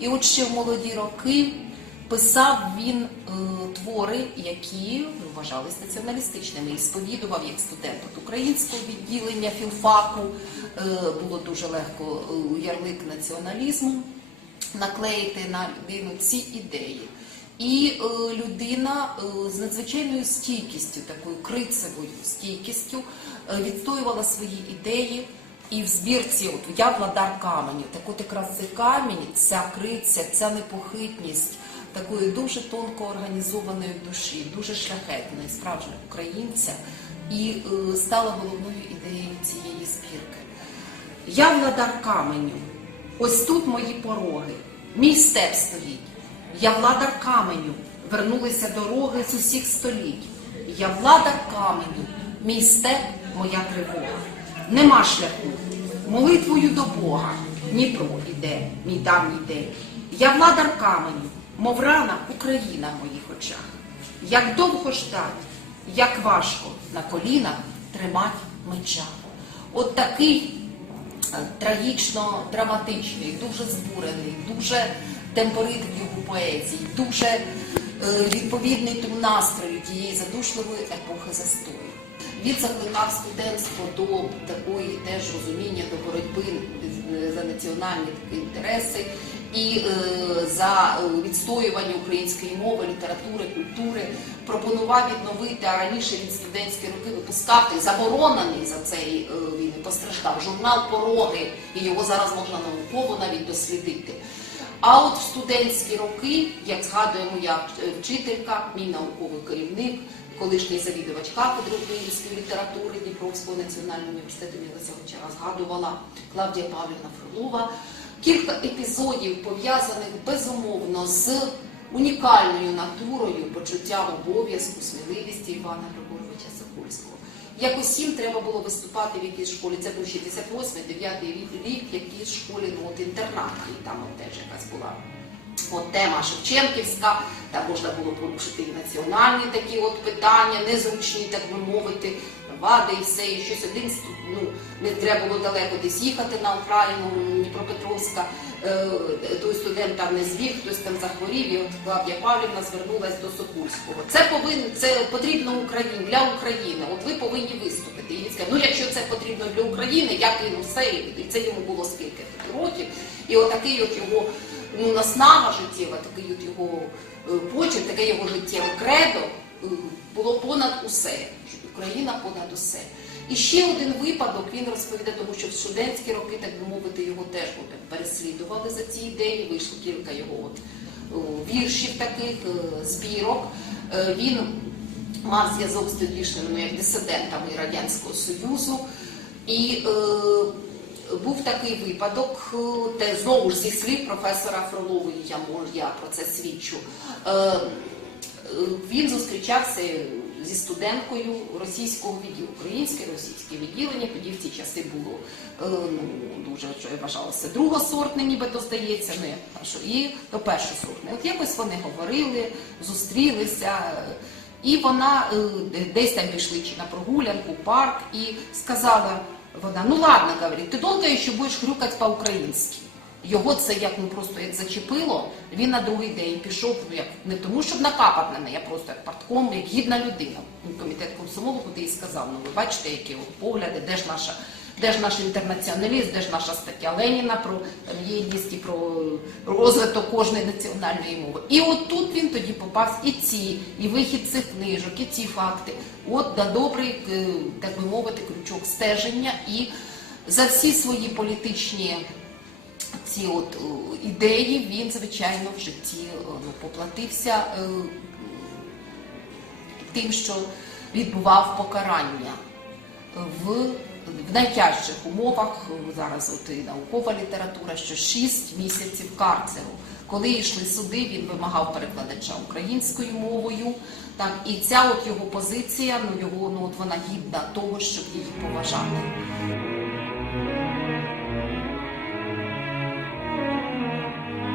І от ще в молоді роки писав він е, твори, які ну, вважались націоналістичними, і сповідував як студент от українського відділення філфаку. Е, було дуже легко е, ярлик націоналізму наклеїти на людину ці ідеї. І е, людина е, з надзвичайною стійкістю, такою крицевою стійкістю, е, відстоювала свої ідеї. І в збірці, от я владар каменю, так от якраз цей камінь, ця криця, ця непохитність такої дуже тонко організованої душі, дуже шляхетної, справжнього українця, і е, стала головною ідеєю цієї збірки. Я владар каменю. Ось тут мої пороги. Мій степ стоїть. Я владар каменю. Вернулися дороги з усіх століть. Я владар каменю. Мій степ моя тривога. Нема шляху. Молитвою до Бога. Дніпро іде, мій давній день. Я владар каменю, мов рана Україна в моїх очах. Як довго ждать, як важко на колінах тримать меча. От такий е, трагічно драматичний, дуже збурений, дуже темпорит в його поезії, дуже е, відповідний тому настрою тієї задушливої епохи застою. Він закликав студентство до такої теж розуміння, до боротьби за національні такі інтереси і е, за відстоювання української мови, літератури, культури. Пропонував відновити, а раніше він студентські роки випускати, заборонений за цей е, він постраждав журнал Пороги, і його зараз можна науково навіть дослідити. А от в студентські роки, як згадує моя е, вчителька, мій науковий керівник, колишній завідувач кафедри української літератури Дніпровського національного університету Міла Савичара, згадувала Клавдія Павлівна Фролова, кілька епізодів пов'язаних безумовно з унікальною натурою, почуттям обов'язку, сміливості Івана Григоровича Сокольського. Як усім треба було виступати в якійсь школі. Це був 68-9 рік, в якійсь школі, ну от інтернатній, там от теж якась була. От тема Шевченківська, там можна було порушити і національні такі от питання, незручні, так би мовити, вади і все, і щось один ну, не треба було далеко десь їхати на Україну, Дніпропетровська, е, той студент там не зміг, хтось там захворів, і от Клавдія Павлівна звернулася до Сокульського. Це повинно, це потрібно Україні, для України, от ви повинні виступити. І він сказав, ну якщо це потрібно для України, я кину все, і це йому було скільки років. І отакий от його ну, наснага життєва, такий от його е, таке його життєве кредо е, було понад усе. Україна понад усе. І ще один випадок він розповідає, тому що в студентські роки, так би мовити, його теж переслідували за ці ідеї. Вийшло кілька його от, віршів таких, е, збірок. Він мав зв'язок з тодішніми ну, як дисидентами Радянського Союзу. І е, був такий випадок, е, те знову ж зі слів професора Фролової, я можу, я про це свідчу. Е, е, він зустрічався зі студенткою російського відділу, українське російське відділення. Тоді в ці часи було ну, дуже що я вважалося другосортне, нібито здається, не перше, і то першосортне. От якось вони говорили, зустрілися. І вона десь там пішли чи на прогулянку, парк, і сказала вона: ну ладно, говорить, ти довго ще будеш хрюкати по-українськи. Його це як ну просто як зачепило. Він на другий день пішов, ну як не тому, щоб накапати на неї, а просто як партком, як гідна людина. Комітет комсомолу куди і сказав: ну ви бачите, які от погляди, де ж наша, де ж наш інтернаціоналіст, де ж наша стаття Леніна про там єдність і про розвиток кожної національної мови. І от тут він тоді попався і ці, і вихід цих книжок, і ці факти. От на добрий, е, так би мовити, крючок стеження і за всі свої політичні ці от е, ідеї він, звичайно, в житті е, ну, поплатився тим, що відбував покарання в, в найтяжчих умовах. Зараз от і наукова література, що 6 місяців карцеру. Коли йшли суди, він вимагав перекладача українською мовою. Так, і ця от його позиція, ну його ну от вона гідна того, щоб її поважати.